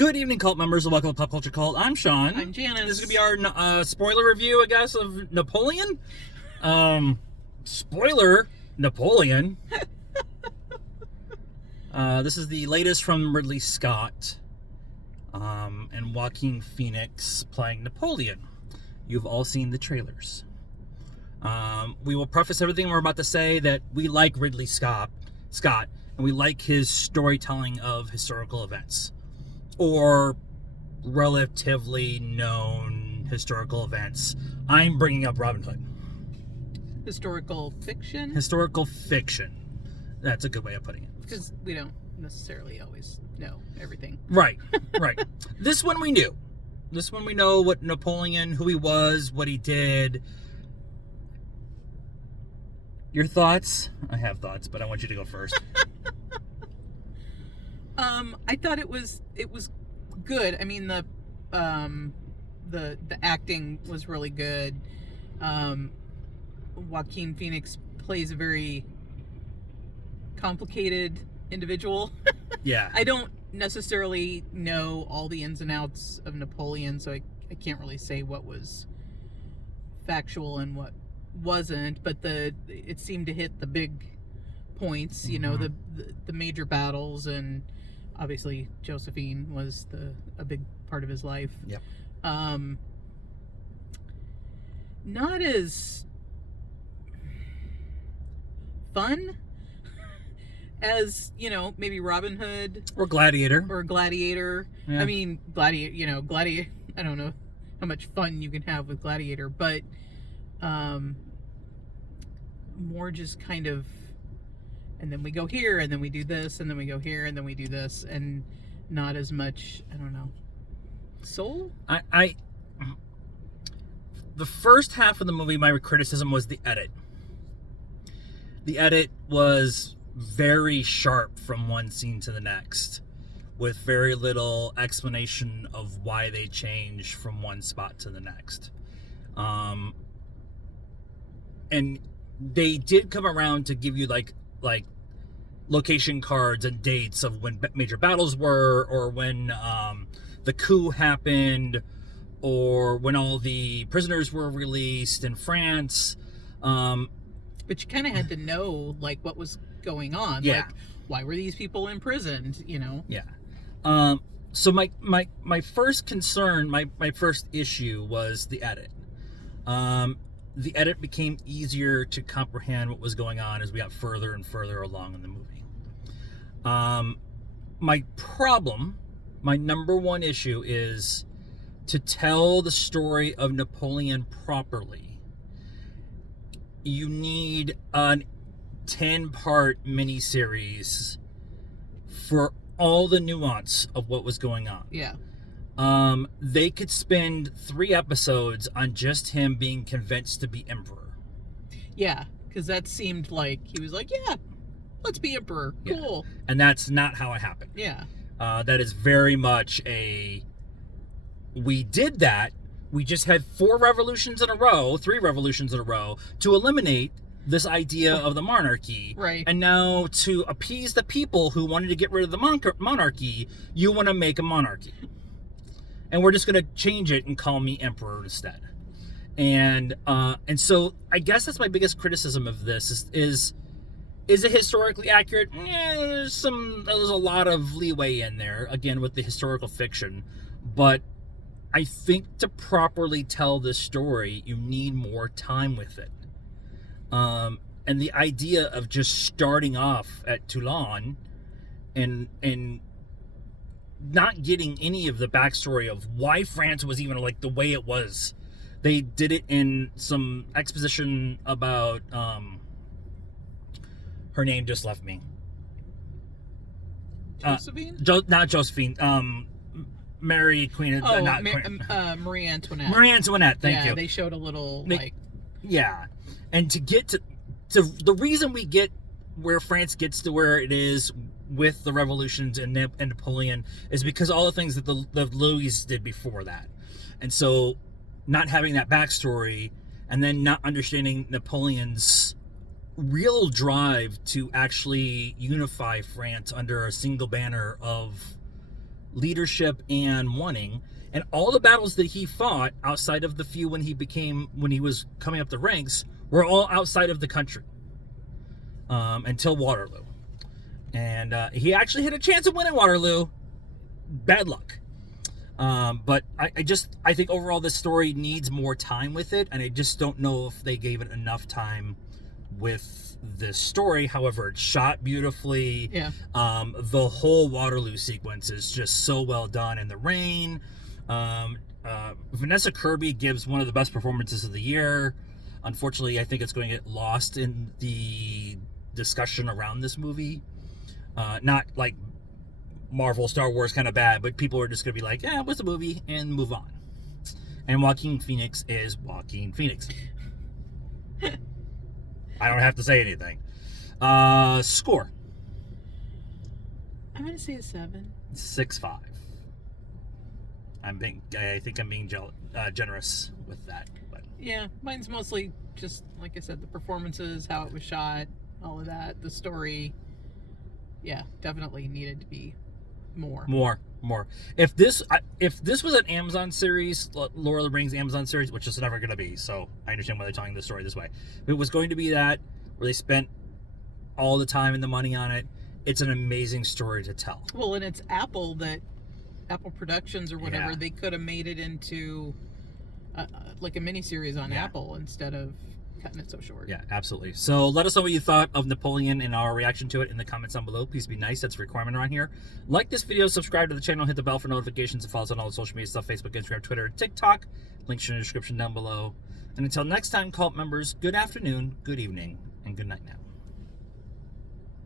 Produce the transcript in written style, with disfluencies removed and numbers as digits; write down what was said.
Good evening, cult members, and welcome to Pop Culture Cult. I'm Sean. I'm Janice. This is going to be our spoiler review, I guess, of Napoleon. Spoiler, Napoleon. This is the latest from Ridley Scott and Joaquin Phoenix playing Napoleon. You've all seen the trailers. We will preface everything we're about to say that we like Ridley Scott, and we like his storytelling of historical events or relatively known historical events. I'm bringing up Robin Hood. Historical fiction? Historical fiction. That's a good way of putting it. Because we don't necessarily always know everything. Right, right. This one we knew. This one we know what Napoleon, who he was, what he did. Your thoughts? I have thoughts, but I want you to go first. I thought it was good. I mean, the acting was really good. Joaquin Phoenix plays a very complicated individual. Yeah. I don't necessarily know all the ins and outs of Napoleon, so I can't really say what was factual and what wasn't, but it seemed to hit the big points, you know, the major battles, and obviously Josephine was a big part of his life. Yep. Not as fun as, you know, maybe Robin Hood Or Gladiator. Yeah. I mean, Gladiator, I don't know how much fun you can have with Gladiator, but more just kind of, and then we go here, and then we do this, and then we go here, and then we do this, and not as much, I don't know, soul? The first half of the movie, my criticism was the edit. The edit was very sharp from one scene to the next, with very little explanation of why they changed from one spot to the next. And they did come around to give you like location cards and dates of when major battles were, or when the coup happened, or when all the prisoners were released in France. But you kind of had to know like what was going on. Yeah. Like, why were these people imprisoned? You know. Yeah. So my first concern, my first issue was the edit. The edit became easier to comprehend what was going on as we got further and further along in the movie. My number one issue is to tell the story of Napoleon properly. You need a 10-part miniseries for all the nuance of what was going on. Yeah. They could spend 3 episodes on just him being convinced to be emperor. Yeah, because that seemed like he was like, yeah, let's be emperor. Cool. Yeah. And that's not how it happened. Yeah. That is very much we did that. We just had 3 revolutions in a row to eliminate this idea of the monarchy. Right. And now to appease the people who wanted to get rid of the monarchy, you want to make a monarchy. And we're just going to change it and call me emperor instead. And so I guess that's my biggest criticism of this is it historically accurate? There's a lot of leeway in there, again, with the historical fiction. But I think to properly tell this story, you need more time with it. And the idea of just starting off at Toulon and not getting any of the backstory of why France was even like the way it was. They did it in some exposition about her name just left me. Josephine? Not Josephine. Mary Queen. Marie Antoinette. Marie Antoinette. Thank you. Yeah, they showed a little Yeah, and to get to the reason we get where France gets to where it is with the revolutions and Napoleon is because all the things that the Louis did before that. And so not having that backstory and then not understanding Napoleon's real drive to actually unify France under a single banner of leadership and winning. And all the battles that he fought outside of the few when he was coming up the ranks were all outside of the country until Waterloo. And he actually had a chance of winning Waterloo. Bad luck. But I think overall this story needs more time with it, and I just don't know if they gave it enough time with this story. However, it's shot beautifully. Yeah. The whole Waterloo sequence is just so well done in the rain. Vanessa Kirby gives one of the best performances of the year. Unfortunately, I think it's going to get lost in the discussion around this movie. Not like Marvel, Star Wars kind of bad, but people are just going to be like, yeah, what's the movie? And move on. And Joaquin Phoenix is Joaquin Phoenix. I don't have to say anything. Score. I'm going to say a 7. 6.5. I think I'm being generous with that. But Yeah, mine's mostly just, like I said, the performances, how it was shot, all of that. The story, yeah, definitely needed to be more. If this was an Amazon series, Lord of the Rings Amazon series, which is never going to be, so I understand why they're telling the story this way. If it was going to be that, where they spent all the time and the money on it, it's an amazing story to tell. Well, and it's Apple Productions or whatever, Yeah. they could have made it into like a miniseries on Yeah. Apple instead of cutting it so short. Yeah, absolutely. So let us know what you thought of Napoleon and our reaction to it in the comments down below. Please be nice. That's a requirement around here. Like this video, subscribe to the channel, hit the bell for notifications, and follow us on all the social media stuff, Facebook, Instagram, Twitter, and TikTok. Links in the description down below. And until next time, cult members, good afternoon, good evening, and good night now.